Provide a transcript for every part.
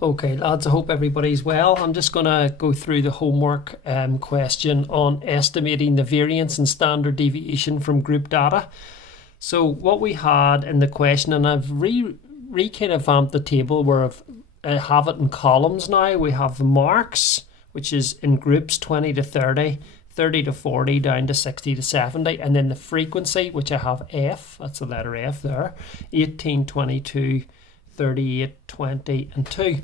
Okay, lads, I hope everybody's well. I'm just going to go through the homework question on estimating the variance and standard deviation from group data. So what we had in the question, and I've kind of vamped the table where I have it in columns now. We have the marks, which is in groups 20 to 30, 30 to 40, down to 60 to 70, and then the frequency, which I have F, that's the letter F there, 18, 22, 38, 20, and 2.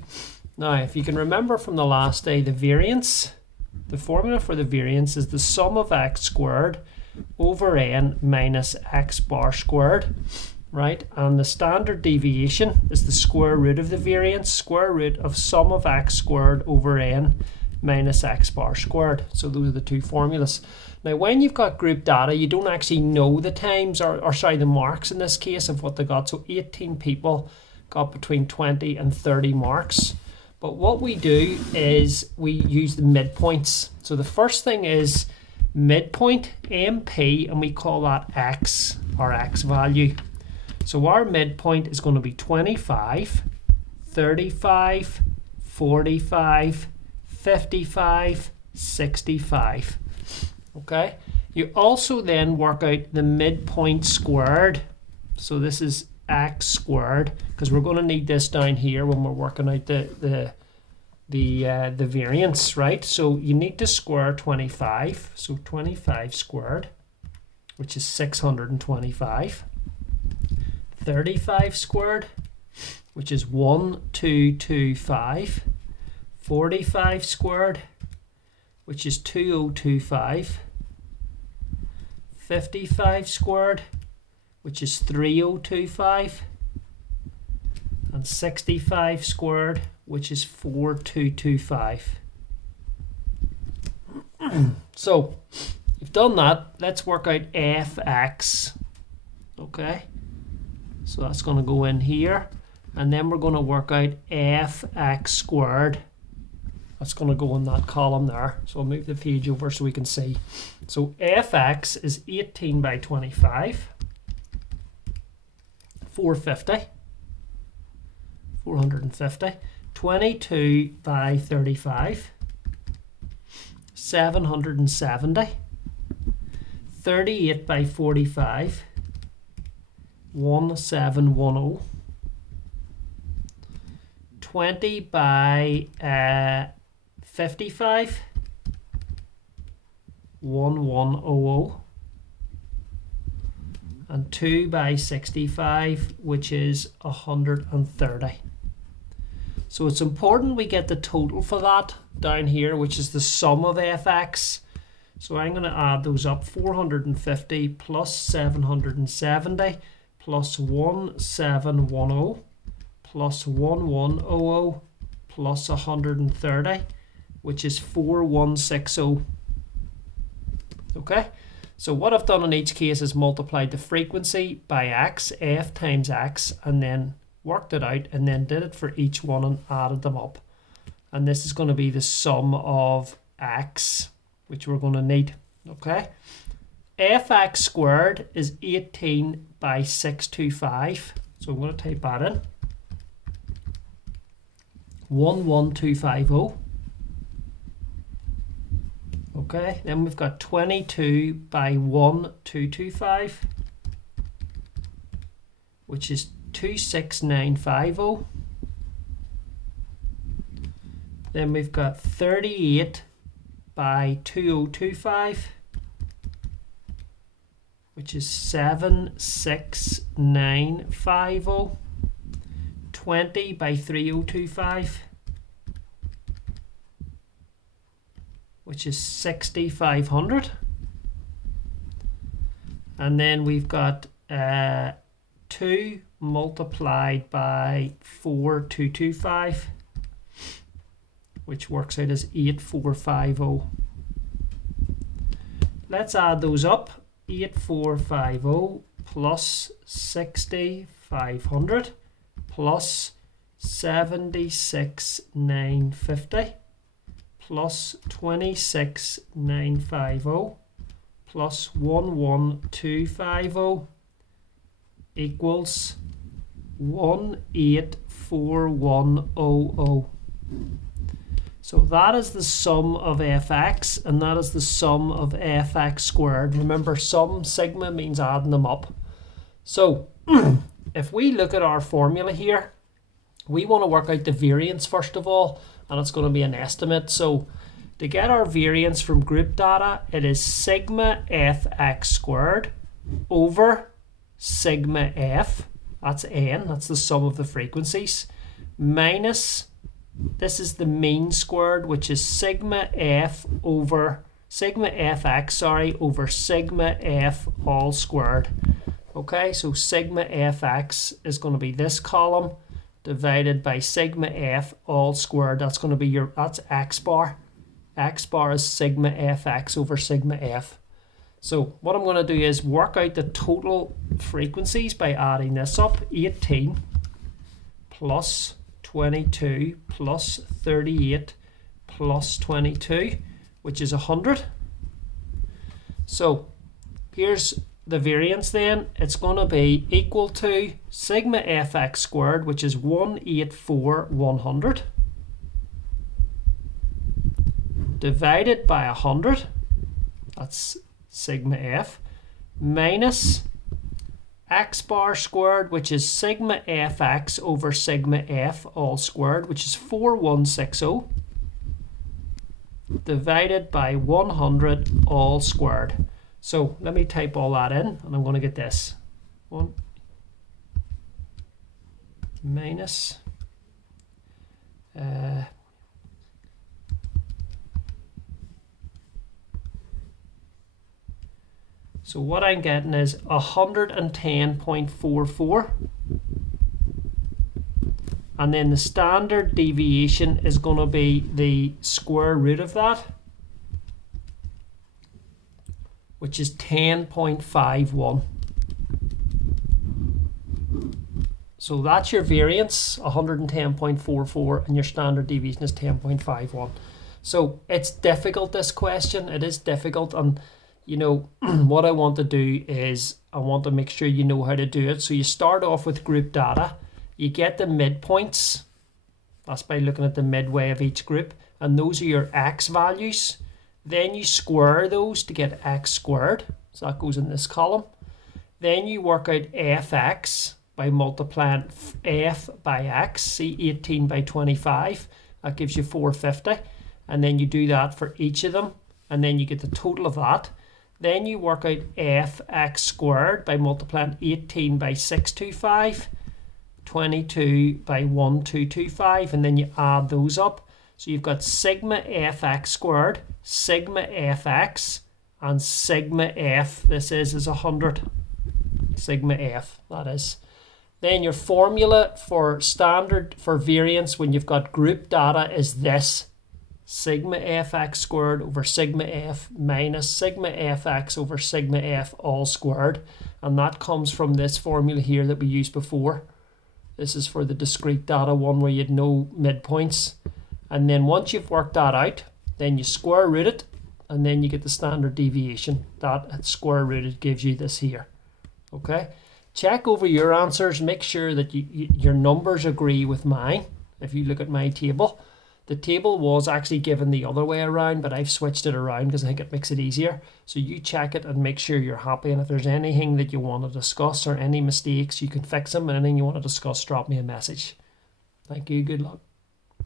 Now, if you can remember from the last day, the variance, the formula for the variance is the sum of x squared over n minus x bar squared, right? And the standard deviation is the square root of the variance, square root of sum of x squared over n minus x bar squared. So those are the two formulas. Now, when you've got group data, you don't actually know the times, or sorry, the marks in this case of what they got. So 18 people got between 20 and 30 marks. But what we do is we use the midpoints. So the first thing is midpoint, MP, and we call that x, our x value. So our midpoint is going to be 25, 35, 45, 55, 65. Okay? You also then work out the midpoint squared. So this is x squared, because we're going to need this down here when we're working out the variance, right? So you need to square 25, so 25 squared, which is 625. 35 squared, which is 1225. 45 squared, which is 2025. 55 squared, which is 3025, and 65 squared, which is 4225. So you've done that. Let's work out fx. Okay, so that's going to go in here, and then we're going to work out fx squared. That's going to go in that column there. So I'll move the page over so we can see. So fx is 18 by 25. 450, 22 by 35, 770, 38 by 45, 1710, 20 by 55, 1100, and 2 by 65, which is 130. So it's important we get the total for that down here, which is the sum of fx. So I'm going to add those up. 450 plus 770 plus 1710 plus 1100 plus 130, which is 4160. Okay? So what I've done in each case is multiplied the frequency by x, f times x, and then worked it out, and then did it for each one and added them up. And this is going to be the sum of x, which we're going to need. Okay? fx squared is 18 by 625. So I'm going to type that in. 11250. Okay, then we've got 22 by 1225, which is 26950. Then we've got 38 by 2025, which is 76950. 20 by 3025, which is 6500. And then we've got 2 multiplied by 4225, which works out as 8450. Let's add those up. 8450 plus 6500 plus 76950 plus 26950 plus 11250 equals 1,84100. So that is the sum of fx, and that is the sum of fx squared. Remember, sum sigma means adding them up. So if we look at our formula here, we want to work out the variance first of all, and it's going to be an estimate. So to get our variance from group data, it is sigma fx squared over sigma f, that's n, that's the sum of the frequencies, minus, this is the mean squared, which is sigma f over sigma fx, over sigma f all squared. Okay, so sigma fx is going to be this column divided by sigma f all squared. That's going to be that's x bar. X bar is sigma fx over sigma f. So what I'm going to do is work out the total frequencies by adding this up. 18 plus 22 plus 38 plus 22, which is 100. So here's the variance then. It's going to be equal to sigma fx squared, which is 184,100, divided by 100, that's sigma f, minus x bar squared, which is sigma fx over sigma f all squared, which is 4160, divided by 100 all squared. So let me type all that in, and I'm going to get this. 1 minus so what I'm getting is 110.44, and then the standard deviation is going to be the square root of that, which is 10.51. So that's your variance, 110.44, and your standard deviation is 10.51. So it's difficult, this question. It is difficult, and you know what I want to do is I want to make sure you know how to do it. So you start off with group data, you get the midpoints, that's by looking at the midway of each group, and those are your x values. Then you square those to get x squared, so that goes in this column. Then you work out fx by multiplying f by x, see 18 by 25, that gives you 450, and then you do that for each of them, and then you get the total of that. Then you work out fx squared by multiplying 18 by 625, 22 by 1225, and then you add those up. So you've got sigma fx squared, sigma fx, and sigma f, this is 100, sigma f, that is. Then your formula for standard, for variance when you've got group data is this: sigma fx squared over sigma f minus sigma fx over sigma f all squared, and that comes from this formula here that we used before. This is for the discrete data one where you'd no midpoints, and then once you've worked that out, then you square root it, and then you get the standard deviation. That at square rooted gives you this here. Okay, check over your answers, make sure that your numbers agree with mine. If you look at my table, the table was actually given the other way around, but I've switched it around because I think it makes it easier. So you check it and make sure you're happy, and if there's anything that you want to discuss or any mistakes, you can fix them, and anything you want to discuss, drop me a message. Thank you, good luck.